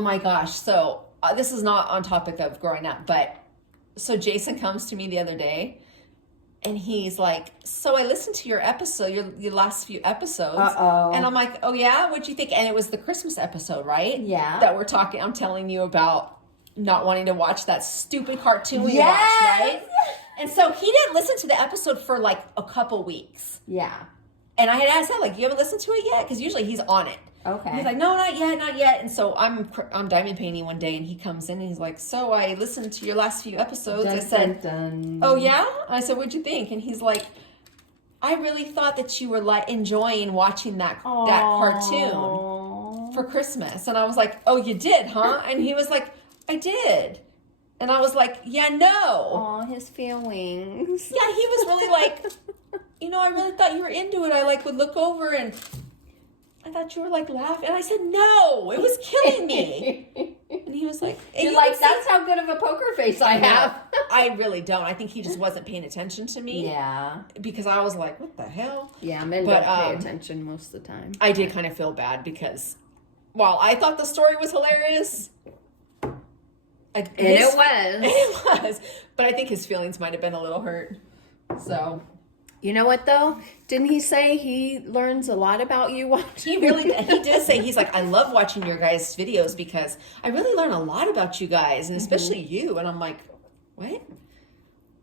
Oh my gosh. So this is not on topic of growing up, but so Jason comes to me the other day and he's like, so I listened to your episode, your last few episodes. Uh-oh. And I'm like, oh yeah? What'd you think? And it was the Christmas episode, right? Yeah. That I'm telling you about not wanting to watch that stupid cartoon we watched, right? And so he didn't listen to the episode for like a couple weeks. Yeah. And I had asked him, like, you haven't listened to it yet? Because usually he's on it. Okay. He's like, no, not yet. And so I'm diamond painting one day, and he comes in and he's like, so I listened to your last few episodes. I said, oh yeah? I said, what'd you think? And he's like, I really thought that you were like enjoying watching that cartoon for Christmas. And I was like, oh, you did, huh? And he was like, I did. And I was like, yeah, no. Aw, his feelings. Yeah, he was really like, I really thought you were into it. I like would look over and I thought you were like laughing. And I said, no, it was killing me. And he was like, you're like, that's how good of a poker face I have. I really don't. I think he just wasn't paying attention to me. Yeah. Because I was like, what the hell? Yeah, men don't pay attention most of the time. I did kind of feel bad because while I thought the story was hilarious, it was. But I think his feelings might have been a little hurt. So, you know what though? Didn't he say he learns a lot about you watching? He did say, he's like, I love watching your guys' videos because I really learn a lot about you guys, and especially you. And I'm like, what?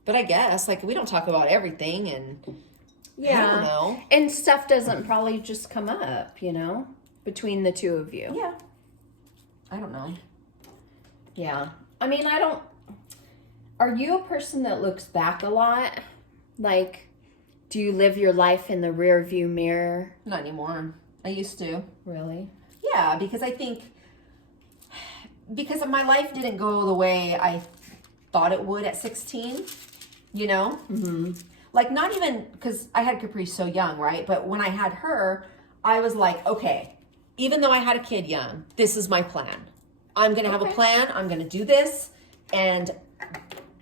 But I guess like we don't talk about everything, and I don't know. And stuff doesn't probably just come up, between the two of you. Yeah. I don't know. Yeah. I mean, are you a person that looks back a lot? Like, do you live your life in the rear view mirror? Not anymore. I used to. Really? Yeah, because I think, because my life didn't go the way I thought it would at 16, Mm-hmm. Like, not even, because I had Caprice so young, right? But when I had her, I was like, okay, even though I had a kid young, this is my plan. I'm going to have a plan. I'm going to do this. And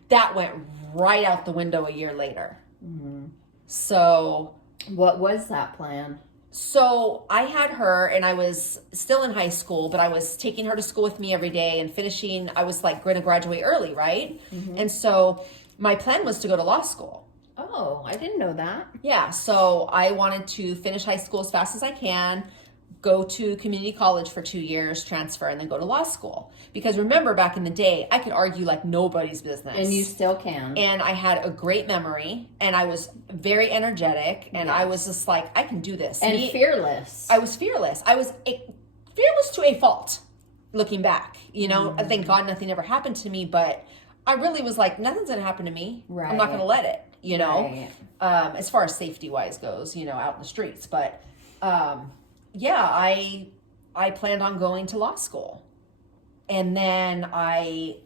that went right out the window a year later. Mm-hmm. So. What was that plan? So I had her and I was still in high school, but I was taking her to school with me every day and finishing. I was like going to graduate early, right? Mm-hmm. And so my plan was to go to law school. Oh, I didn't know that. Yeah. So I wanted to finish high school as fast as I can, go to community college for 2 years, transfer, and then go to law school. Because remember, back in the day, I could argue like nobody's business. And you still can. And I had a great memory, and I was very energetic, and I was just like, I can do this. And fearless. I was fearless. I was fearless to a fault, looking back. Mm-hmm. Thank God nothing ever happened to me, but I really was like, nothing's going to happen to me. Right. I'm not going to let it, Right. As far as safety-wise goes, out in the streets. But, yeah, I planned on going to law school. And then I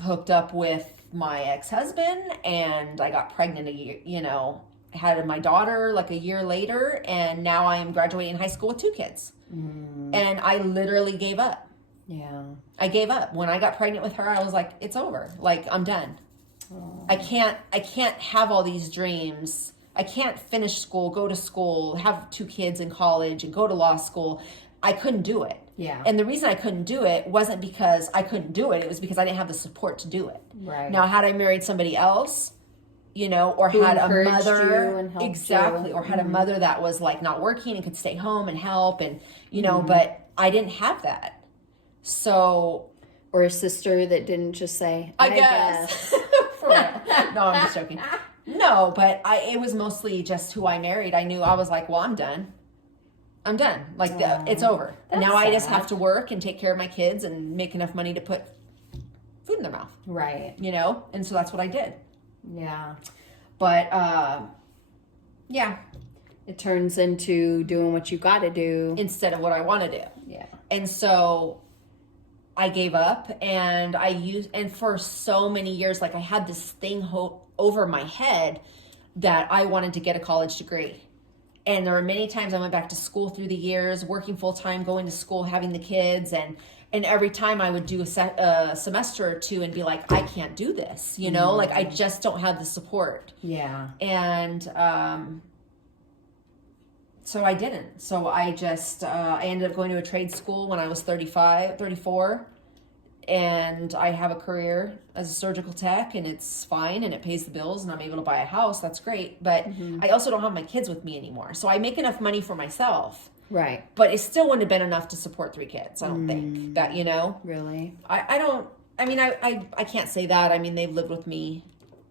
hooked up with my ex-husband, and I got pregnant had my daughter like a year later, and now I am graduating high school with 2 kids. Mm. And I literally gave up. Yeah. I gave up. When I got pregnant with her, I was like, it's over. Like, I'm done. Oh. I can't have all these dreams. I can't finish school, go to school, have 2 kids in college, and go to law school. I couldn't do it. Yeah. And the reason I couldn't do it wasn't because I couldn't do it. It was because I didn't have the support to do it. Right. Now, had I married somebody else, or who had a mother, and exactly, or had a mother that was like not working and could stay home and help, and but I didn't have that. So, or a sister that didn't just say, I guess. For real. No, I'm just joking. No, but it was mostly just who I married. I knew I was like, well, I'm done. Like, it's over. Now I just have to work and take care of my kids and make enough money to put food in their mouth. Right. And so that's what I did. Yeah. But, yeah. It turns into doing what you got to do. Instead of what I want to do. Yeah. And so I gave up, and and for so many years, like I had this thing over my head that I wanted to get a college degree. And there were many times I went back to school through the years, working full time, going to school, having the kids, and every time I would do a semester or 2 and be like, I can't do this, like I just don't have the support. Yeah. And so I didn't. So I just, I ended up going to a trade school when I was 34. And I have a career as a surgical tech, and it's fine, and it pays the bills, and I'm able to buy a house. That's great. But I also don't have my kids with me anymore. So I make enough money for myself. Right. But it still wouldn't have been enough to support 3 kids. I don't think that, you know. Really? I can't say that. I mean, they've lived with me,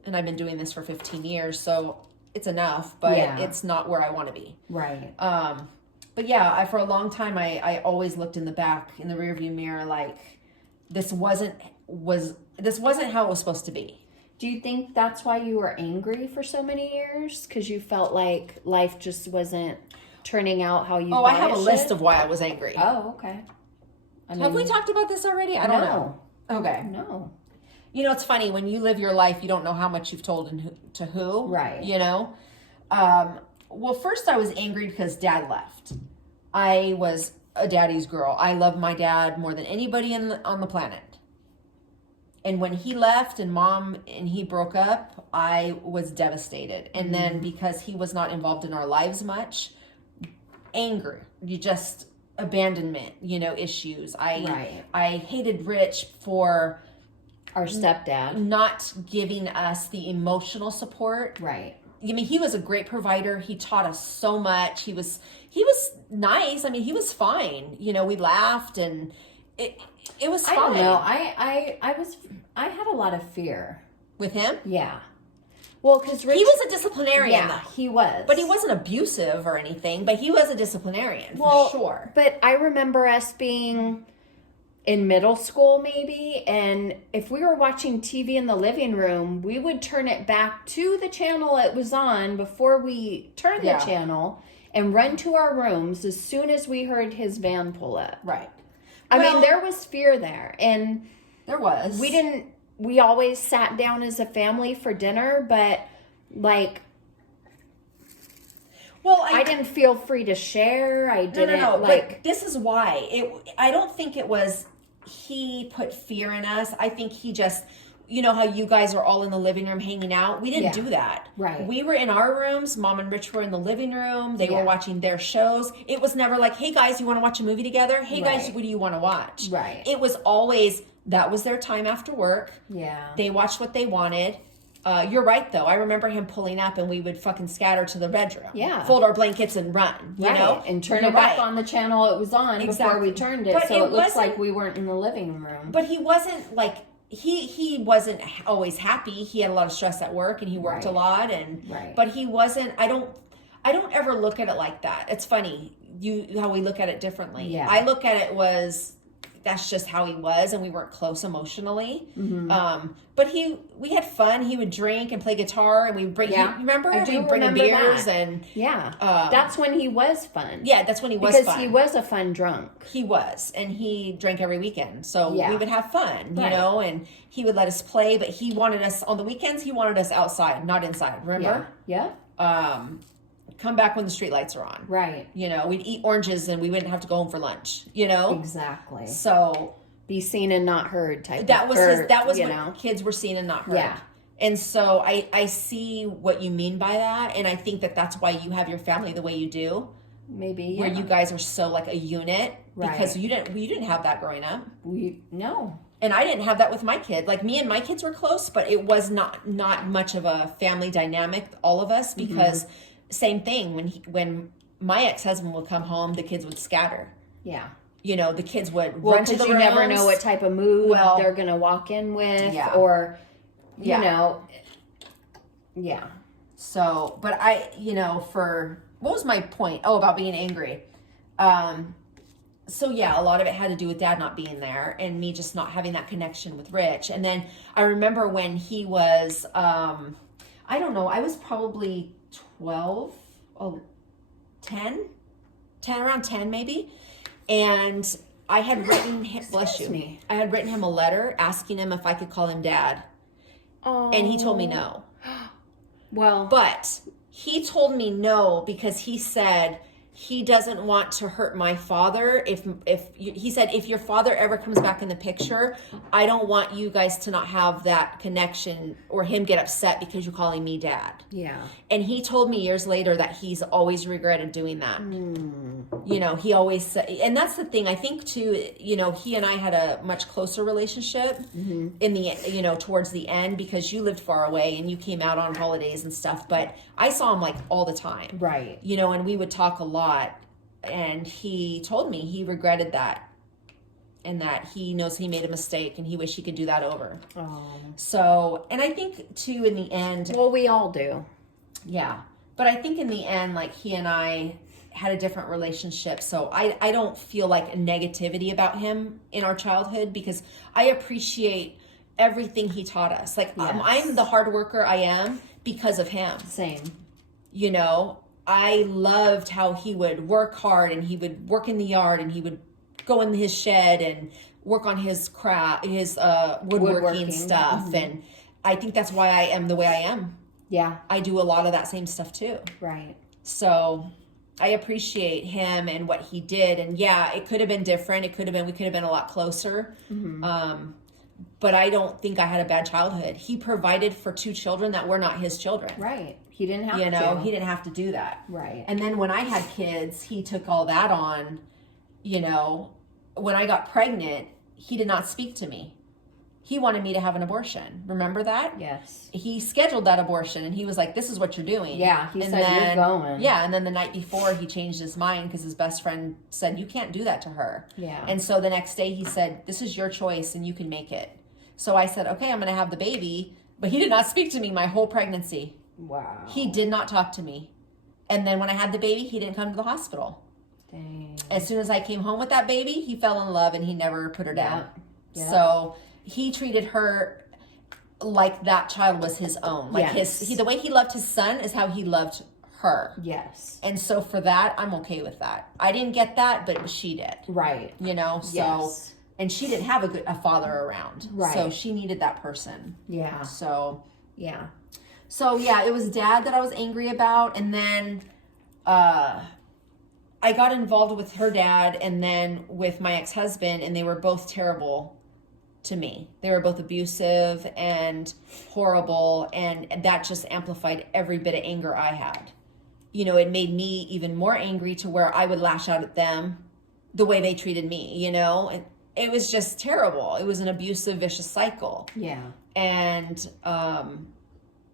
and I've been doing this for 15 years. So it's enough, but it's not where I want to be. Right. But yeah, for a long time, I always looked in the rearview mirror, like, this wasn't how it was supposed to be. Do you think that's why you were angry for so many years? Because you felt like life just wasn't turning out how you thought I have a list of why I was angry. Oh, okay. Have we talked about this already? I don't know. Okay. No. You know, it's funny, when you live your life, you don't know how much you've told and to who. Right. You know? Well, first I was angry because Dad left. I was a daddy's girl. I love my dad more than anybody on the planet. And when he left and Mom and he broke up, I was devastated. And then because he was not involved in our lives much, anger, abandonment, issues. I hated Rich for our stepdad not giving us the emotional support. Right. I mean, he was a great provider. He taught us so much. He was nice. I mean, he was fine. We laughed, and it was fine. I don't know. I had a lot of fear with him. Yeah. Well, because he was a disciplinarian. Yeah, though. he was. But he wasn't abusive or anything. But he was a disciplinarian for sure. But I remember us being in middle school maybe, and if we were watching TV in the living room, we would turn it back to the channel it was on before we turned the channel and run to our rooms as soon as we heard his van pull up. Right. I mean, there was fear there, and there was. We always sat down as a family for dinner, but I didn't feel free to share. I didn't. No. But this is why. I don't think it was he put fear in us. I think he just, how you guys are all in the living room hanging out. We didn't do that. Right. We were in our rooms. Mom and Rich were in the living room. They were watching their shows. It was never like, hey guys, you want to watch a movie together? Hey guys, what do you want to watch? Right. It was always, that was their time after work. Yeah. They watched what they wanted. You're right, though. I remember him pulling up, and we would fucking scatter to the bedroom. Yeah. Fold our blankets and run, you know? And turn it back on the channel it was on before we turned it, so it looks like we weren't in the living room. But he wasn't, he wasn't always happy. He had a lot of stress at work, and he worked a lot, but he wasn't, I don't ever look at it like that. It's funny, how we look at it differently. Yeah. I look at it that's just how he was, and we weren't close emotionally. But we had fun. He would drink and play guitar, and we'd bring. Remember? We'd bring him beers, and that's when he was fun. Yeah, that's when he was because he was a fun drunk. He was, and he drank every weekend, so we would have fun, you know. And he would let us play, but he wanted us on the weekends. He wanted us outside, not inside. Remember? Yeah. Come back when the street lights are on. Right. We'd eat oranges and we wouldn't have to go home for lunch, Exactly. So be seen and not heard type. That was what kids were seen and not heard. Yeah. And so I see what you mean by that, and I think that's why you have your family the way you do. Maybe where you guys are so like a unit, because you didn't have that growing up. No. And I didn't have that with my kid. Like, me and my kids were close, but it was not much of a family dynamic, all of us, because same thing, when my ex-husband would come home, the kids would scatter. Yeah. The kids would run to the rooms. You never know what type of mood they're going to walk in with, or, you know. Yeah. So, but what was my point? Oh, about being angry. So yeah, a lot of it had to do with Dad not being there and me just not having that connection with Rich. And then I remember when he was, I don't know, I was probably 10, around 10 maybe. And I had written him, I had written him a letter asking him if I could call him Dad. Oh. And he told me no. Well. But he told me no because he said, he doesn't want to hurt my father. He said, if your father ever comes back in the picture, I don't want you guys to not have that connection or him get upset because you're calling me dad. Yeah. And he told me years later that he's always regretted doing that. You know, he always said, and that's the thing, I think too, you know, he and I had a much closer relationship in the, you know, towards the end, because you lived far away and you came out on holidays and stuff, but I saw him like all the time. Right. You know, and we would talk a lot, and he told me he regretted that, and that he knows he made a mistake and he wished he could do that over. So, and I think too, in the end, well, we all do. Yeah. But I think in the end, like, he and I had a different relationship. So I don't feel like a negativity about him in our childhood, because I appreciate everything he taught us. Like, I'm the hard worker I am because of him. Same. You know, I loved how he would work hard, and he would work in the yard, and he would go in his shed and work on his craft, his woodworking stuff. And I think that's why I am the way I am. Yeah. I do a lot of that same stuff too. Right. So I appreciate him and what he did. And yeah, it could have been different. We could have been a lot closer. But I don't think I had a bad childhood. He provided for 2 children that were not his children. Right. He didn't have to. You know, he didn't have to do that. Right. And then when I had kids, he took all that on. You know, when I got pregnant, he did not speak to me. He wanted me to have an abortion. Remember that? Yes. He scheduled that abortion, and he was like, this is what you're doing. Yeah, he and said, then, you're going. Yeah, and then the night before, he changed his mind because his best friend said, you can't do that to her. Yeah. And so the next day, he said, this is your choice, and you can make it. So I said, okay, I'm going to have the baby. But he did not speak to me my whole pregnancy. Wow. He did not talk to me. And then when I had the baby, he didn't come to the hospital. Dang. As soon as I came home with that baby, he fell in love, and he never put her down. Yep. So he treated her like that child was his own. Like the way he loved his son is how he loved her. Yes. And so for that, I'm okay with that. I didn't get that, but she did. Right. You know, so Yes. and she didn't have a father around. Right. So she needed that person. Yeah. So Yeah. it was Dad that I was angry about, and then I got involved with her dad and then with my ex-husband, and they were both terrible to me. They were both abusive and horrible, and that just amplified every bit of anger I had. You know, it made me even more angry to where I would lash out at them the way they treated me, you know? And it was just terrible. It was an abusive, vicious cycle. Yeah. And,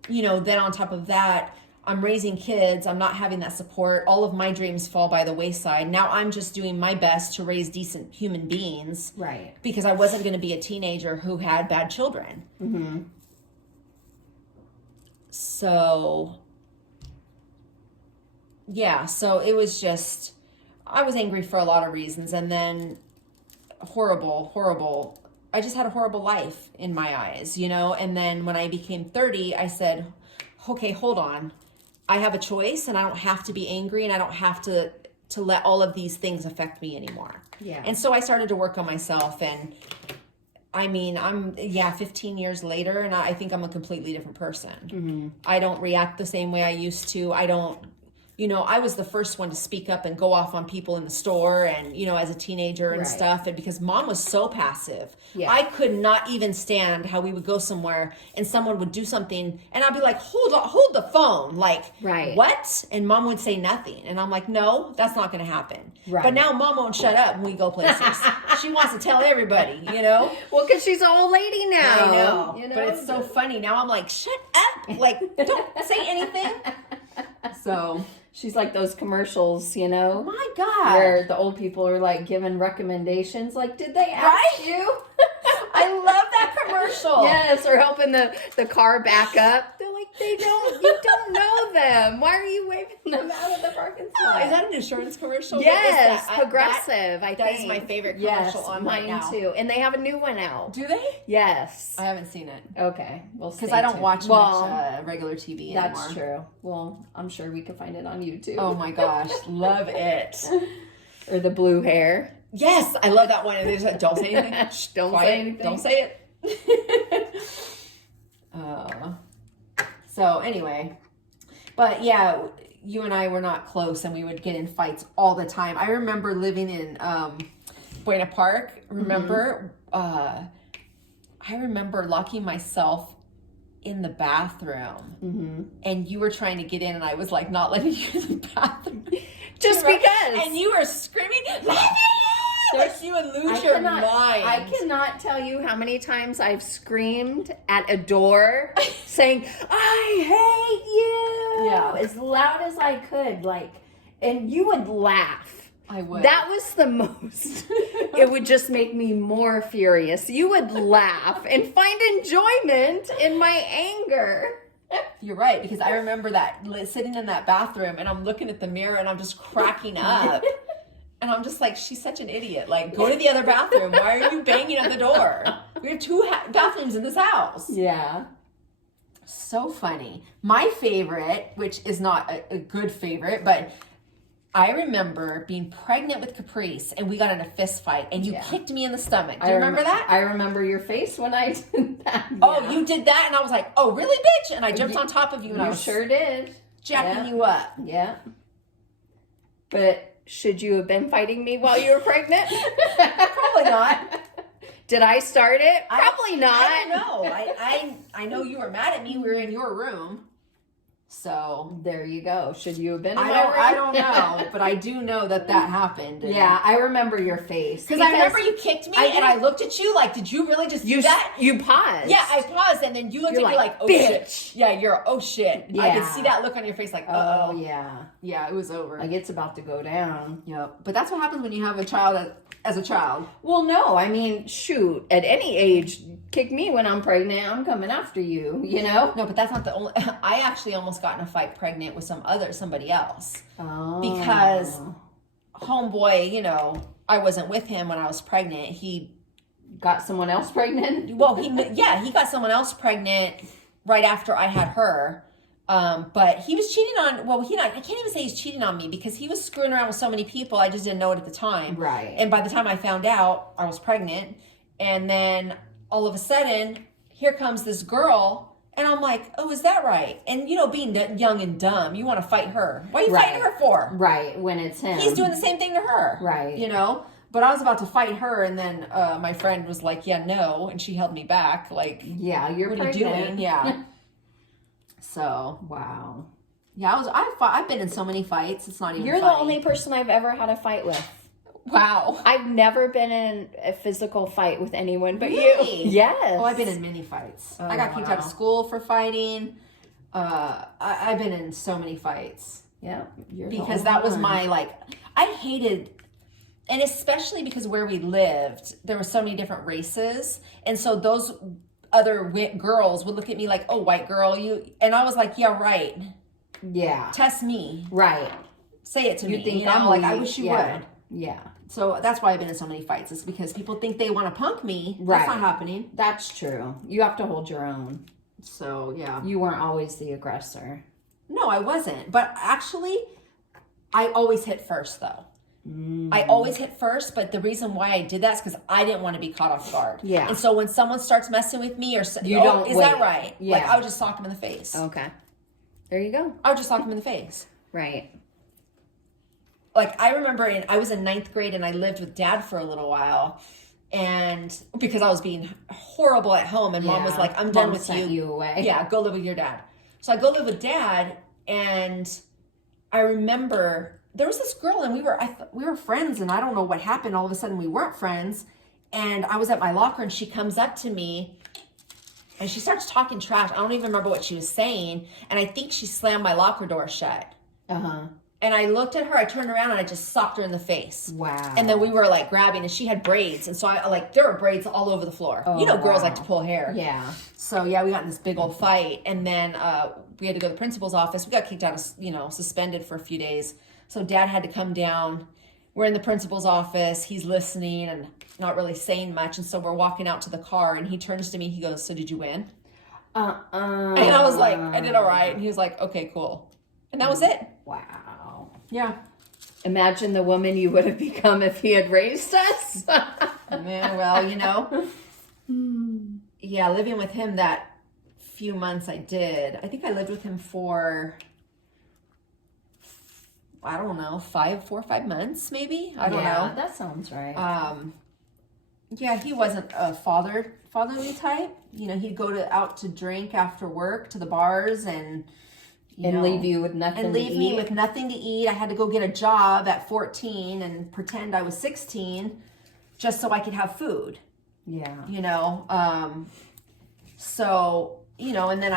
you know, then on top of that, I'm raising kids. I'm not having that support. All of my dreams fall by the wayside. Now I'm just doing my best to raise decent human beings. Right. Because I wasn't going to be a teenager who had bad children. Mm-hmm. So, yeah. So it was just, I was angry for a lot of reasons. And then horrible. I just had a horrible life in my eyes, you know? And then when I became 30, I said, okay, hold on. I have a choice, and I don't have to be angry, and I don't have to let all of these things affect me anymore. Yeah. And so I started to work on myself, and I mean, I'm 15 years later, and I think I'm a completely different person. Mm-hmm. I don't react the same way I used to. I don't, you know, I was the first one to speak up and go off on people in the store and, you know, as a teenager and stuff. And because Mom was so passive, I could not even stand how we would go somewhere and someone would do something and I'd be like, hold the phone. Like, what? And Mom would say nothing. And I'm like, no, that's not going to happen. Right. But now Mom won't shut up when we go places. She wants to tell everybody, you know? Well, because she's an old lady now. I know. You know. But it's so funny. Now I'm like, shut up. Like, don't say anything. So... She's like those commercials, you know? Oh my God. Where the old people are like giving recommendations. Like, did they ask you? I love that commercial. Yes, or helping the car back up. They're like, you don't know them. Why are you waving them out of the parking spot? Is that an insurance commercial? Yes, Progressive, I think. That is my favorite commercial on right now. Mine too. And they have a new one out. Do they? Yes. I haven't seen it. Okay. Well, because I don't watch much regular TV anymore. That's true. Well, I'm sure we could find it on YouTube. Oh my gosh. Love it. Or the blue hair. Yes, I love that one. And there's like, don't say anything. Shh, don't say anything. Don't say it. So anyway, but yeah, you and I were not close, and we would get in fights all the time. I remember living in Buena Park. Remember, I remember locking myself in the bathroom, and you were trying to get in, and I was like not letting you in the bathroom. Just because. And you were screaming, "Let me in!" Like you would lose your mind. I cannot tell you how many times I've screamed at a door saying, "I hate you!" Yeah. As loud as I could, like, and you would laugh. I would. That was the most. It would just make me more furious. You would laugh and find enjoyment in my anger. You're right, because I remember that sitting in that bathroom, and I'm looking at the mirror, and I'm just cracking up. And I'm just like, she's such an idiot. Like, go to the other bathroom. Why are you banging at the door? We have 2 bathrooms in this house. Yeah. So funny. My favorite, which is not a good favorite, but I remember being pregnant with Caprice, and we got in a fist fight, and you kicked me in the stomach. Do you remember that? I remember your face when I did that. Oh, you did that, and I was like, "Oh, really, bitch?" And I jumped on top of you, and I was sure did. jacking you up. Yeah. But should you have been fighting me while you were pregnant? Probably not. Did I start it? Probably not. I don't know. I know you were mad at me. We were in your room. So there you go. Should you have been in my room? I don't know, but I do know that happened. Yeah, I remember your face. Because I remember you kicked me, and I looked at you like, did you really just do that? You paused. Yeah, I paused, and then you looked at me like, oh, bitch. shit. Yeah, you're, oh, shit. Yeah. I could see that look on your face like, uh-oh. Oh, yeah. Yeah, it was over. Like, it's about to go down. Yep. But that's what happens when you have a child as a child. Well, no, I mean, shoot, at any age, kick me when I'm pregnant, I'm coming after you, you know? No, but that's not the only, I actually almost got in a fight pregnant with somebody else. Oh. Because homeboy, you know, I wasn't with him when I was pregnant. He got someone else pregnant? Well, he got someone else pregnant right after I had her. But he was cheating on, I can't even say he's cheating on me because he was screwing around with so many people. I just didn't know it at the time. Right. And by the time I found out, I was pregnant. And then all of a sudden, here comes this girl. And I'm like, oh, is that right? And, you know, being young and dumb, you want to fight her. What are you fighting her for? Right, when it's him. He's doing the same thing to her. Right. You know? But I was about to fight her, and then my friend was like, yeah, no. And she held me back. Like, yeah, you're what pregnant. are you doing? Yeah. So. Wow. Yeah, I've been in so many fights. It's not even You're funny. the only person I've ever had a fight with. Wow. I've never been in a physical fight with anyone but Really? you. Yes. Oh, I've been in many fights. Oh, I got kicked out of school for fighting. I've been in so many fights. Yeah. Because that was my, I hated, and especially because where we lived, there were so many different races. And so those other girls would look at me like, oh, white girl, you, and I was like, yeah, right. Yeah. Test me. Right. Say it to me. Think you know, I'm like, weak. I wish you Yeah. would. Yeah. So that's why I've been in so many fights. It's because people think they want to punk me. Right. That's not happening. That's true. You have to hold your own. So, yeah. You weren't always the aggressor. No, I wasn't. But actually, I always hit first, though. I always hit first, but the reason why I did that is because I didn't want to be caught off guard. Yeah. And so when someone starts messing with me or you don't is wait. that right? Yeah. Like, I would just sock him in the face. Okay. There you go. I would just sock him in the face. Right. Like, I remember I was in 9th grade and I lived with Dad for a little while. And because I was being horrible at home, and Mom was like, I'm done with sent you away. Yeah, go live with your dad. So I go live with Dad, and I remember there was this girl, and we were friends, and I don't know what happened. All of a sudden, we weren't friends. And I was at my locker, and she comes up to me, and she starts talking trash. I don't even remember what she was saying. And I think she slammed my locker door shut. Uh-huh. And I looked at her, I turned around, and I just socked her in the face. Wow. And then we were like grabbing, and she had braids. And so there were braids all over the floor. Oh, you know, girls wow. like to pull hair. Yeah. So yeah, we got in this big old fight. And then we had to go to the principal's office. We got kicked out of, suspended for a few days. So Dad had to come down. We're in the principal's office. He's listening and not really saying much. And so we're walking out to the car, and he turns to me. He goes, so did you win? And I was like, I did all right. And he was like, okay, cool. And that was it. Wow. Yeah. Imagine the woman you would have become if he had raised us. Yeah, well, yeah, living with him that few months I did. I think I lived with him for I don't know, 4 or 5 months, maybe. I don't know. That sounds right. Yeah, he wasn't a fatherly type. You know, he'd go out to drink after work to the bars and leave you with nothing. And leave me with nothing to eat. I had to go get a job at 14 and pretend I was 16 just so I could have food. Yeah. You know, so, you know, and then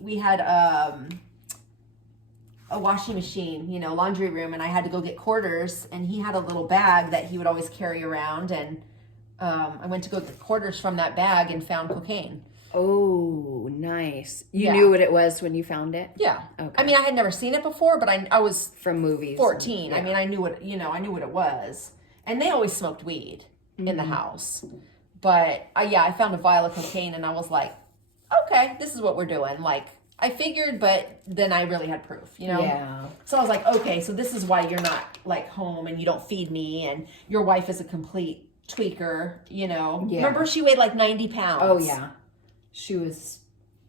we had a washing machine, you know, laundry room, and I had to go get quarters, and he had a little bag that he would always carry around, and I went to go get quarters from that bag and found cocaine. Oh, nice. You knew what it was when you found it? Yeah. Okay. I mean, I had never seen it before, but I was from movies. 14. I mean, I knew what it was. And they always smoked weed in the house. But I found a vial of cocaine, and I was like, okay, this is what we're doing. Like, I figured, but then I really had proof, you know? Yeah. So I was like, okay, so this is why you're not, like, home and you don't feed me, and your wife is a complete tweaker, you know? Yeah. Remember, she weighed like 90 pounds. Oh, yeah. She was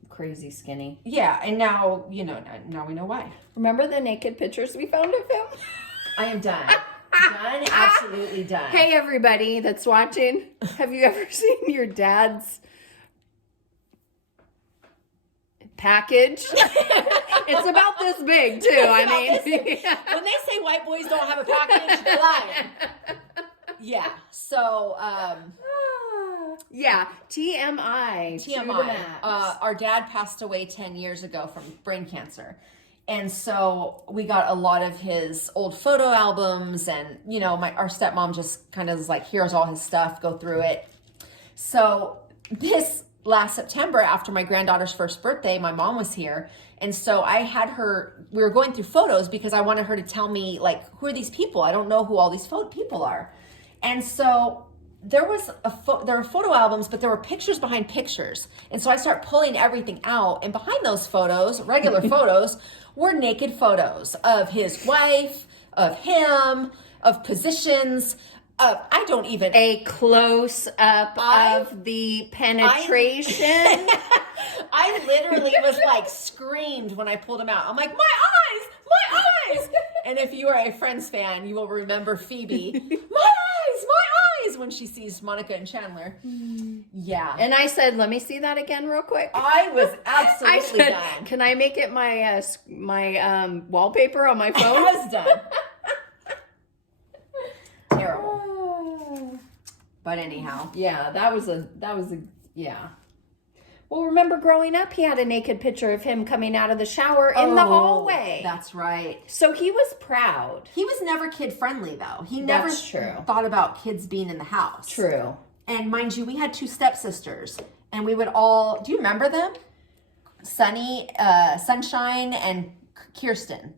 crazy skinny. Yeah, and now, you know, now we know why. Remember the naked pictures we found of him? I am done. Done, absolutely done. Hey, everybody that's watching. Have you ever seen your dad's package? It's about this big, too. I mean, when they say white boys don't have a package, they're lying. Yeah, so, yeah, TMI. Our dad passed away 10 years ago from brain cancer. And so we got a lot of his old photo albums, and, you know, our stepmom just kind of was like, here's all his stuff, go through it. So this last September, after my granddaughter's first birthday, my mom was here. And so I had we were going through photos because I wanted her to tell me, like, who are these people? I don't know who all these people are. And so there were photo albums, but there were pictures behind pictures. And so I start pulling everything out, and behind those photos, regular photos, were naked photos of his wife, of him, of positions, of, I don't even... A close-up of the penetration. I literally was like screamed when I pulled him out. I'm like, my eyes! And if you are a Friends fan, you will remember Phoebe. My eyes! When she sees Monica and Chandler. Yeah. And I said, let me see that again real quick. I was absolutely done. Can I make it my wallpaper on my phone? I was done. Terrible. But anyhow. Yeah, that was a yeah. Well, remember growing up, he had a naked picture of him coming out of the shower in the hallway. That's right. So he was proud. He was never kid-friendly, though. He never thought about kids being in the house. True. And mind you, we had 2 stepsisters, and we would all... Do you remember them? Sunshine, and Kirsten.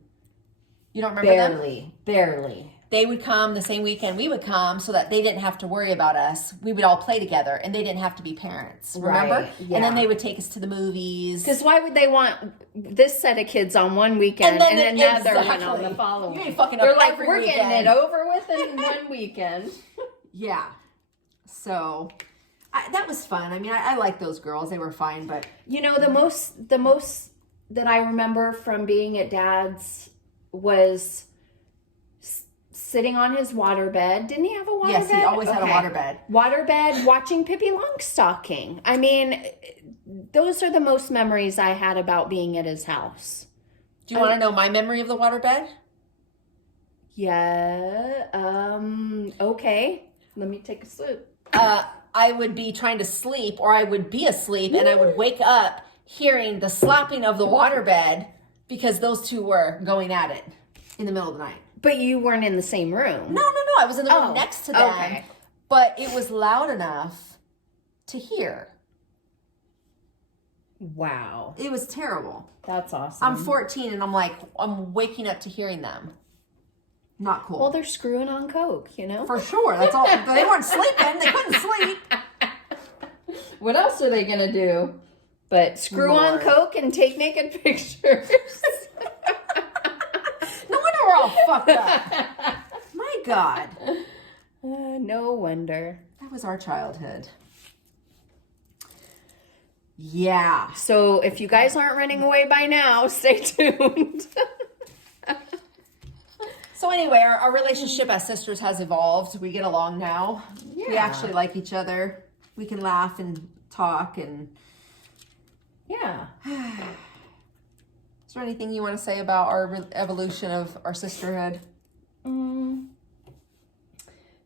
You don't remember them? Barely. They would come the same weekend we would come so that they didn't have to worry about us. We would all play together, and they didn't have to be parents. Remember? Right, yeah. And then they would take us to the movies. Because why would they want this set of kids on one weekend and another one on the following? You ain't fucking up. They're like, every we're weekend. getting it over with in one weekend. Yeah. So that was fun. I mean, I like those girls. They were fine, but... You know, the most that I remember from being at Dad's was... sitting on his waterbed. Didn't he have a waterbed? Yes, he always had a waterbed. Waterbed, watching Pippi Longstocking. I mean, those are the most memories I had about being at his house. Do you want to know my memory of the waterbed? Yeah. Okay. Let me take a sip. I would be trying to sleep, or I would be asleep, and I would wake up hearing the slapping of the waterbed because those 2 were going at it in the middle of the night. But you weren't in the same room. No. I was in the room next to them. Okay. But it was loud enough to hear. Wow. It was terrible. That's awesome. I'm 14 and I'm waking up to hearing them. Not cool. Well, they're screwing on coke, you know? For sure. That's all. They weren't sleeping. They couldn't sleep. What else are they going to do? But screw on coke and take naked pictures. No wonder we're all fucked up. My God. No wonder. That was our childhood. Yeah. So if you guys aren't running away by now, stay tuned. So anyway, our relationship as sisters has evolved. We get along now. Yeah. We actually like each other. We can laugh and talk and... Yeah. Is there anything you want to say about our evolution of our sisterhood?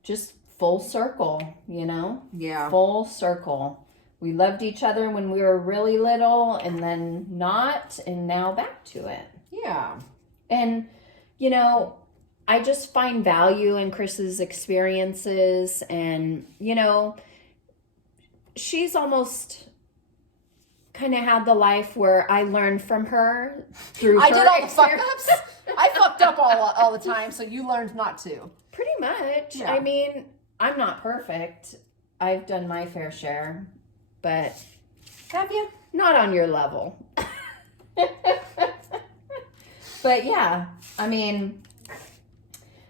Just full circle, you know? Yeah. Full circle. We loved each other when we were really little and then not, and now back to it. Yeah. And, you know, I just find value in Kris's experiences, and, you know, she's almost kind of had the life where I learned from her through I her did all the fuck experience. ups. I fucked up all the time, so you learned not to. Pretty much. Yeah. I mean, I'm not perfect. I've done my fair share, but Have you? not on your level. But yeah, I mean,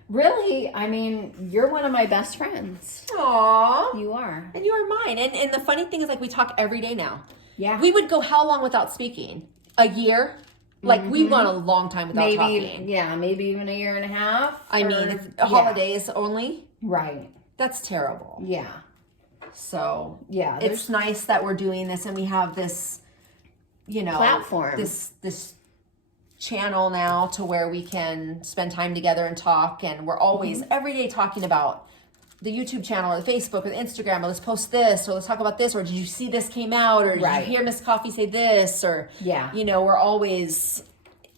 really, I mean, you're one of my best friends. Aww. You are. And you are mine. And the funny thing is, like, we talk every day now. Yeah. We would go how long without speaking? A year? Like, we've gone a long time without talking. Yeah, maybe even a year and a half. I mean, it's holidays only. Right. That's terrible. Yeah. So, Yeah. it's nice that we're doing this and we have this, you know, platform. This channel now to where we can spend time together and talk. And we're always, every day, talking about the YouTube channel or the Facebook or the Instagram, or let's post this, or let's talk about this, or did you see this came out, or did you hear Miss Coffee say this, or, you know, we're always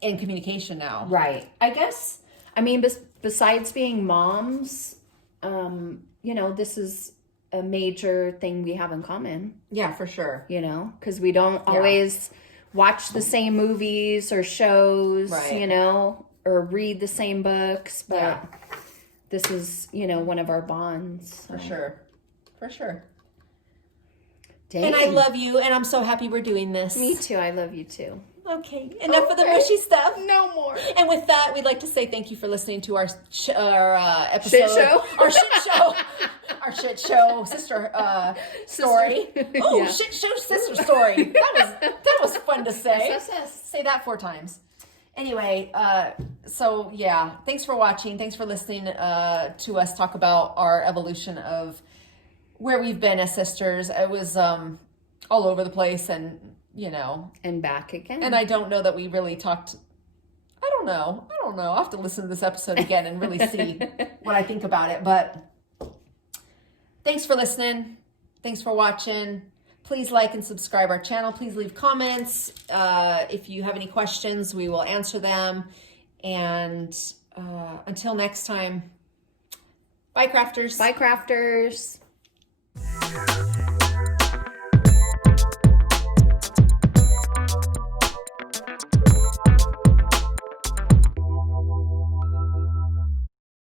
in communication now. Right. I guess, I mean, besides being moms, you know, this is a major thing we have in common. Yeah, for sure. You know, because we don't always watch the same movies or shows, you know, or read the same books, but this is, you know, one of our bonds. For sure. For sure. Dang. And I love you, and I'm so happy we're doing this. Me too. I love you too. Okay, enough of the mushy stuff. No more. And with that, we'd like to say thank you for listening to our episode. Shit show? Our shit show. Our shit show sister story. Oh, shit show sister story. That was fun to say. Yes. Say that 4 times. Anyway, so yeah, thanks for watching. Thanks for listening to us talk about our evolution of where we've been as sisters. It was all over the place, and you know, and back again. And I don't know that we really talked. I don't know. I'll have to listen to this episode again and really see what I think about it. But thanks for listening. Thanks for watching. Please like and subscribe our channel. Please leave comments. If you have any questions, we will answer them. And until next time, bye, crafters. Bye, crafters.